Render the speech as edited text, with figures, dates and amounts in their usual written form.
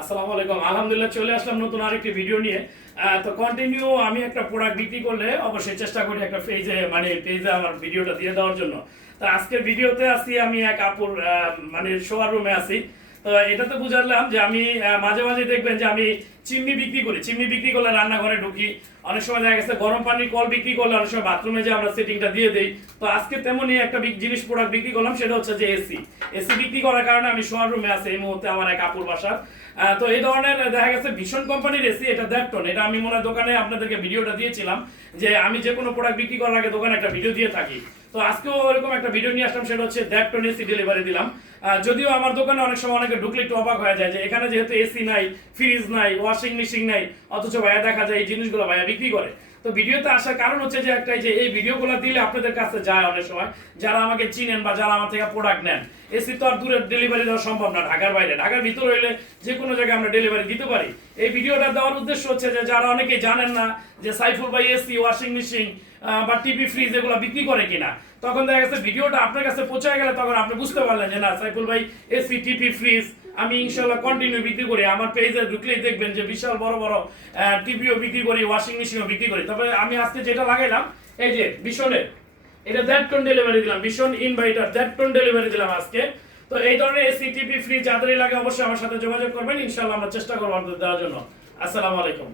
আসসালামু আলাইকুম। আলহামদুলিল্লাহ চলে আসলাম নতুন আরেকটি ভিডিও নিয়ে। তো কন্টিনিউ আমি একটা প্রোডাক্ট বিক্রি করলে অবশ্যই চেষ্টা করি একটা পেজে আমার ভিডিওটা দিয়ে দেওয়ার জন্য। তো আজকের ভিডিওতে আছি আমি এক আপুর শোয়ারুমে আছি। তো এটাতে বুঝালাম যে আমি মাঝে মাঝে দেখবেন যে আমি চিমনি বিক্রি করি। চিমনি বিক্রি করলে রান্নাঘরে ঢুকি, অনেক সময় দেখা গেছে গরম পানির কল বিক্রি করলে অনেক সময় বাথরুমে যে আমরা সেটিংটা দিয়ে দিই। তো আজকে তেমনই একটা জিনিস প্রোডাক্ট বিক্রি করলাম, সেটা হচ্ছে যে এসি। এসি বিক্রি করার কারণে আমি শোয়ার রুমে আছি এই মুহূর্তে আমার এক আপুর বাসা। তো এই ধরনের দেখা গেছে ভীষণ কোম্পানির এসি, এটা দ্যাটটন। এটা আমি মনে হয় দোকানে আপনাদেরকে ভিডিওটা দিয়েছিলাম যে আমি যে কোনো প্রোডাক্ট বিক্রি করার আগে দোকানে একটা ভিডিও দিয়ে থাকি। তো আজকেও এরকম একটা ভিডিও নিয়ে আসলাম, সেটা হচ্ছে দ্যাটটন এসি ডেলিভারি দিলাম। যদিও আমার দোকানে অনেক সময় অনেকে ঢুকলে একটু অবাক হয়ে যায় যে এখানে যেহেতু এসি নাই, ফ্রিজ নাই, ওয়াশিং মেশিন নাই, অথচ ভাইয়া দেখা যায় এই জিনিসগুলো ভাইয়া বিক্রি করে। তো ভিডিওতে আসার কারণ হচ্ছে যে একটাই, যে এই ভিডিওগুলো দিলে আপনাদের কাছে যায় অনেক সময়, যারা আমাকে চিনেন বা যারা আমার থেকে প্রোডাক্ট নেন। এসি তো আর দূরে ডেলিভারি দেওয়া সম্ভব না, ঢাকার বাইরে। ঢাকার ভিতরে হইলে যে কোনো জায়গায় আমরা ডেলিভারি দিতে পারি। এই ভিডিওটা দেওয়ার উদ্দেশ্য হচ্ছে যে যারা অনেকেই জানেন না যে সাইফুল ভাই এসি, ওয়াশিং মেশিন বা টিভি, ফ্রিজ এগুলো বিক্রি করে কিনা, তখন দেখা গেছে ভিডিওটা আপনার কাছে পৌঁছে গেলে তখন আপনি বুঝতে পারলেন যে না, সাইফুল ভাই এসি, টিভি, ফ্রিজ আমি ইনশাল্লাহ কন্টিনিউ বিক্রি করি। আমার পেজে ঢুকলেই দেখবেন যে বিশাল বড় বড় টিভিও বিক্রি করি, ওয়াশিং মেশিনও বিক্রি করি। তবে আমি আজকে যেটা লাগাইলাম, এই যে ভীষণের, এটা দ্যাটটন ডেলিভারি দিলাম, ভীষণ ইনভার্টার দ্যাটটন ডেলিভারি দিলাম আজকে। তো এই ধরনের এসি, টিভি, ফ্রিজ যাদেরই লাগে অবশ্যই আমার সাথে যোগাযোগ করবেন, ইনশাল্লাহ আমরা চেষ্টা করবো আপনাদের দেওয়ার জন্য। আসসালামু আলাইকুম।